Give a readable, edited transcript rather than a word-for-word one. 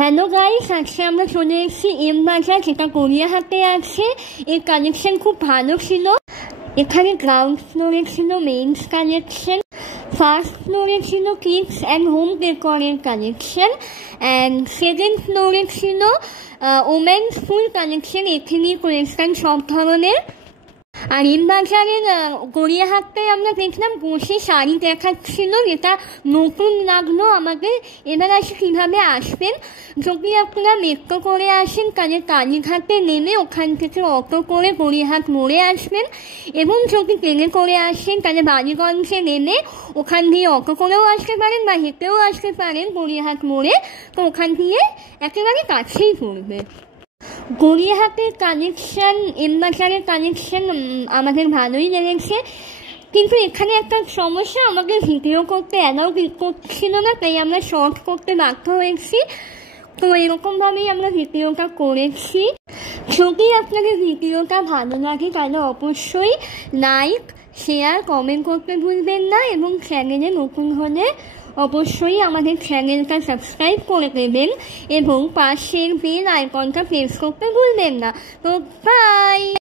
Hello guys, আজকে আমরা চলে এসেছি এম বাজার, যেটা গড়িয়াহাটে আছে। এর কালেকশন খুব ভালো ছিল। এখানে গ্রাউন্ড ফ্লোরে ছিল মেন্স কালেকশন, ফার্স্ট ফ্লোরে ছিল কিডস অ্যান্ড হোম ডেকোরের কালেকশন, অ্যান্ড সেকেন্ড ফ্লোরে ছিল women's full collection, ethnic western সব ধরনের। আর এম বাজারের গড়িয়াহাটে আমরা দেখলাম বসে শাড়ি দেখাচ্ছিল, যেটা নতুন লাগলো আমাদের। এবার আসে কীভাবে আসবেন। যদি আপনারা মেট্রো করে আসেন তাহলে কালীঘাটে নেমে ওখান থেকে অটো করে গড়িয়াহাট মোড়ে আসবেন, এবং যদি ট্রেনে করে আসেন তাহলে বালিগঞ্জে নেমে ওখান দিয়ে অটো করেও আসতে পারেন বা হেঁটেও আসতে পারেন গড়িয়াহাট মোড়ে। তো ওখান দিয়ে একেবারে কাছেই পড়বে। গড়িয়াহাটের কালেকশন, এম বাজারের কালেকশন আমাদের ভালোই লেগেছে, কিন্তু এখানে একটা সমস্যা, আমাকে ভিডিও করতে অ্যালাউ করছিল না, তাই আমরা শর্ট করতে বাধ্য হয়েছি। তো এরকমভাবেই আমরা ভিডিওটা করেছি। যদি আপনাদের ভিডিওটা ভালো লাগে তাহলে অবশ্যই লাইক, শেয়ার, কমেন্ট করতে ভুলবেন না, এবং চ্যানেলে নতুন হলে অবশ্যই আমাদের চ্যানেলটা সাবস্ক্রাইব করে দেবেন, এবং পাশের বেল আইকনটা প্রেস করতে ভুলবেন না। তো বাই।